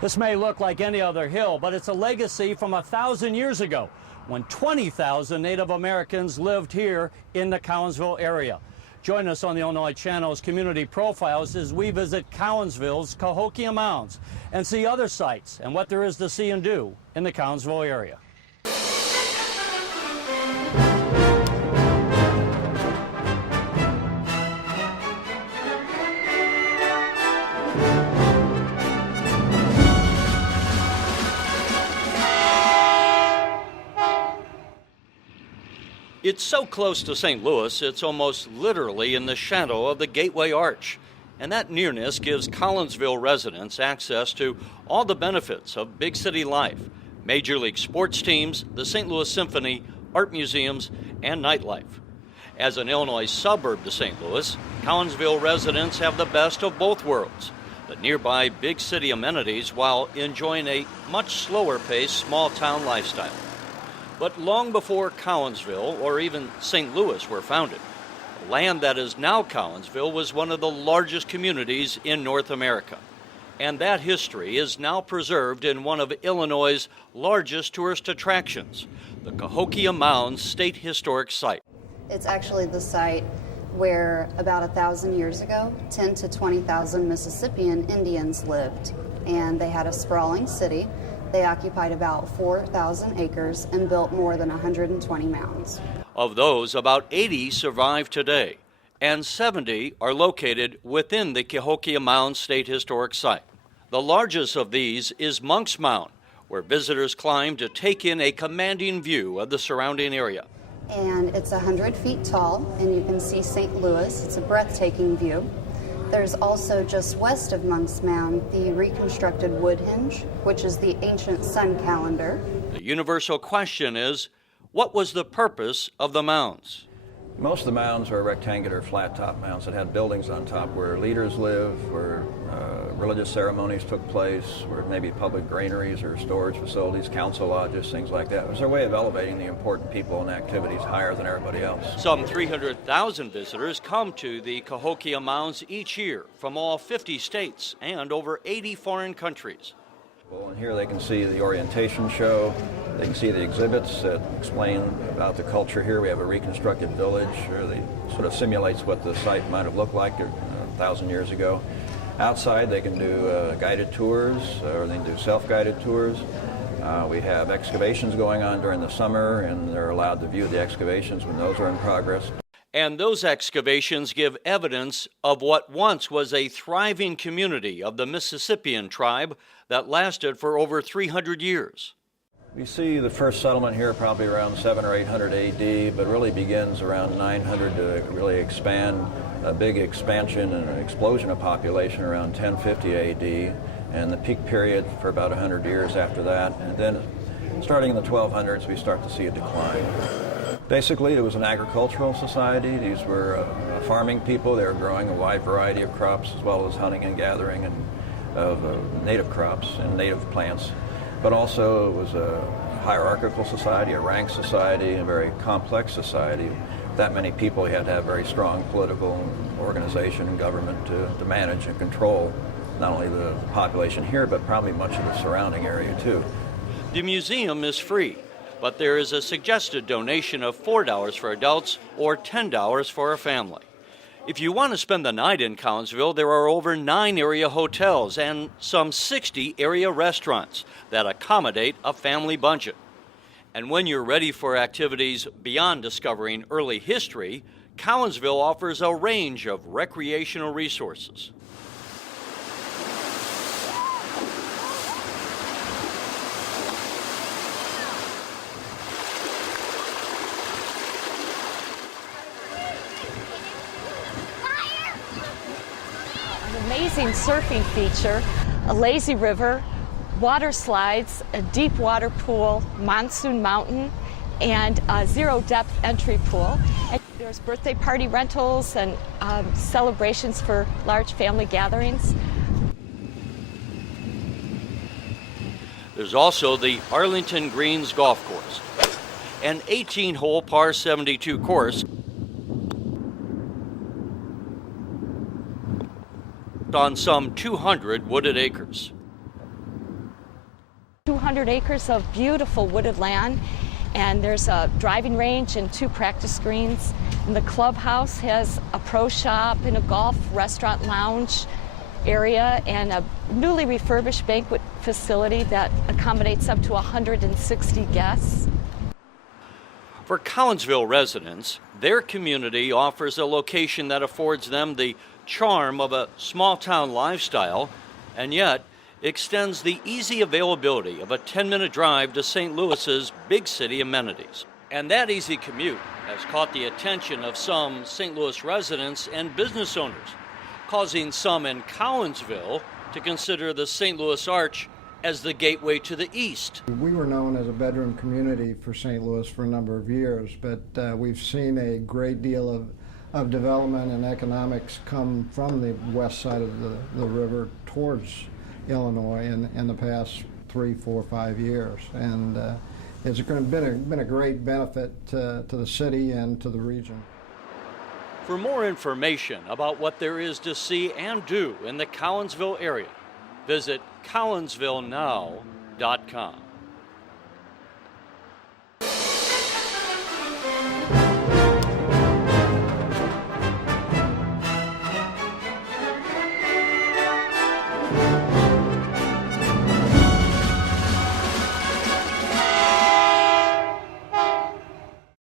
This may look like any other hill, but it's a legacy from 1,000 years ago when 20,000 Native Americans lived here in the Collinsville area. Join us on the Illinois Channel's Community Profiles as we visit Collinsville's Cahokia Mounds and see other sites and what there is to see and do in the Collinsville area. It's so close to St. Louis, it's almost literally in the shadow of the Gateway Arch. And that nearness gives Collinsville residents access to all the benefits of big city life: Major League sports teams, the St. Louis Symphony, art museums, and nightlife. As an Illinois suburb to St. Louis, Collinsville residents have the best of both worlds: the nearby big city amenities while enjoying a much slower-paced small-town lifestyle. But long before Collinsville or even St. Louis were founded, the land that is now Collinsville was one of the largest communities in North America. And that history is now preserved in one of Illinois' largest tourist attractions, the Cahokia Mounds State Historic Site. It's actually the site where about 1,000 years ago, 10 to 20,000 Mississippian Indians lived, and they had a sprawling city. They occupied about 4,000 acres and built more than 120 mounds. Of those, about 80 survive today, and 70 are located within the Cahokia Mounds State Historic Site. The largest of these is Monk's Mound, where visitors climb to take in a commanding view of the surrounding area. And it's 100 feet tall, and you can see St. Louis. It's a breathtaking view. There's also just west of Monk's Mound the reconstructed wood hinge, which is the ancient sun calendar. The universal question is, what was the purpose of the mounds? Most of the mounds are rectangular flat-top mounds that had buildings on top where leaders lived, where religious ceremonies took place, where maybe public granaries or storage facilities, council lodges, things like that. It was their way of elevating the important people and activities higher than everybody else. Some 300,000 visitors come to the Cahokia Mounds each year from all 50 states and over 80 foreign countries. Well, and here they can see the orientation show. They can see the exhibits that explain about the culture here. We have a reconstructed village that sort of simulates what the site might have looked like 1,000 years ago. Outside, they can do guided tours, or they can do self-guided tours. We have excavations going on during the summer, and they're allowed to view the excavations when those are in progress. And those excavations give evidence of what once was a thriving community of the Mississippian tribe that lasted for over 300 years. We see the first settlement here probably around 700 or 800 AD, but really begins around 900 to really expand, a big expansion and an explosion of population around 1050 AD, and the peak period for about 100 years after that. And then starting in the 1200s, we start to see a decline. Basically, it was an agricultural society. These were farming people. They were growing a wide variety of crops, as well as hunting and gathering and of native crops and native plants. But also it was a hierarchical society, a rank society, a very complex society. That many people, you had to have very strong political organization and government to manage and control not only the population here, but probably much of the surrounding area too. The museum is free, but there is a suggested donation of $4 for adults or $10 for a family. If you want to spend the night in Collinsville, there are over 9 area hotels and some 60 area restaurants that accommodate a family budget. And when you're ready for activities beyond discovering early history, Collinsville offers a range of recreational resources. Amazing surfing feature, a lazy river, water slides, a deep water pool, monsoon mountain, and a zero-depth entry pool. And there's birthday party rentals and celebrations for large family gatherings. There's also the Arlington Greens Golf Course, an 18-hole par 72 course on some 200 wooded acres. 200 acres of beautiful wooded land, and there's a driving range and 2 practice greens. And the clubhouse has a pro shop and a golf restaurant lounge area and a newly refurbished banquet facility that accommodates up to 160 guests. For Collinsville residents, their community offers a location that affords them the charm of a small-town lifestyle and yet extends the easy availability of a 10-minute drive to St. Louis's big city amenities. And that easy commute has caught the attention of some St. Louis residents and business owners, causing some in Collinsville to consider the St. Louis Arch as the gateway to the east. We were known as a bedroom community for St. Louis for a number of years, but we've seen a great deal of development and economics come from the west side of the river towards Illinois in the past 3, 4, 5 years. And it's been a great benefit to the city and to the region. For more information about what there is to see and do in the Collinsville area, visit collinsvillenow.com.